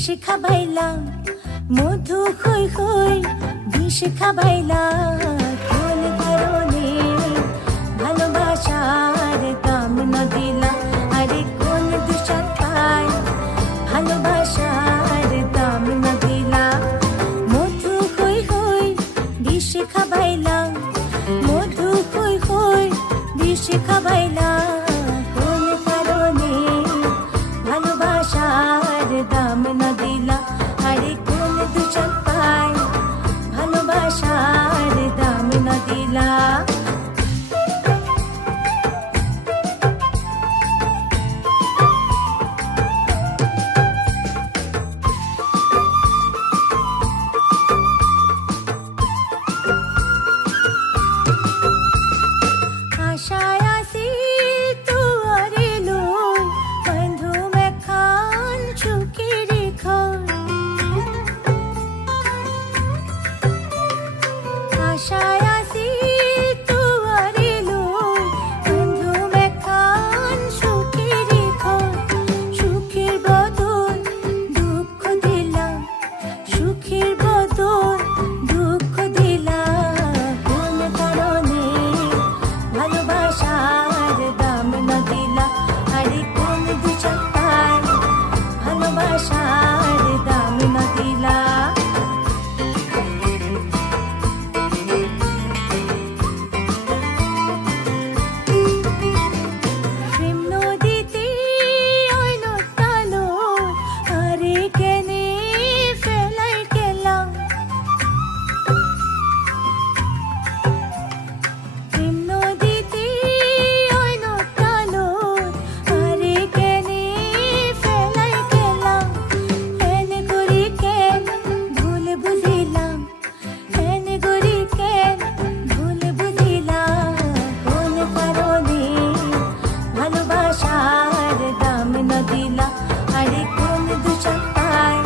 খাবাইলা মধু খই খই বিষ খাবাইলা কোন কারণে ভালোবাসার দাম না দিলা আরে কোন দুষার পায় ভালোবাসার দাম না দিলা মধু খই খই বিষ খাবাইলা মধু খই খই বিষ খাবাইলা কোন কারণে ভালোবাসার দাম না দিলা আরে কোন দুষার পায় ভালোবাসার দাম না দিলা আশায় আসি তুয়ারে লই বন্ধু মেখান সুখের ঘর আশায় আসি তুয়ারে লই বন্ধু মেখান সুখের ঘর সুখের বদল দুঃখ দিলা সুখের বদল দুঃখ দিলা কোন কারণে ভালোবাসার দাম না দিলা আরে কোন দুষার পায় ভালোবাসার দাম না দিলা প্রেম নদীতে ওই নটালো আরে কেনে ফেলাই গেলাম প্রেম নদীতে ওই নটালো আরে কেনে ফেলাই গেলাম এনে করি কেন ভুল বুঝিলাম এনে করি কেন ভুল বুঝিলাম কোন কারণে ভালোবাসার দাম না দিলা আরে কোন দুষার পায়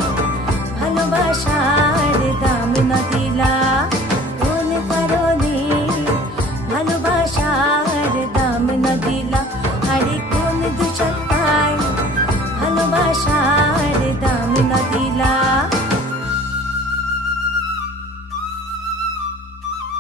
ভালোবাসার দাম না দিলা কোন কারণে ভালোবাসার দাম না দিলা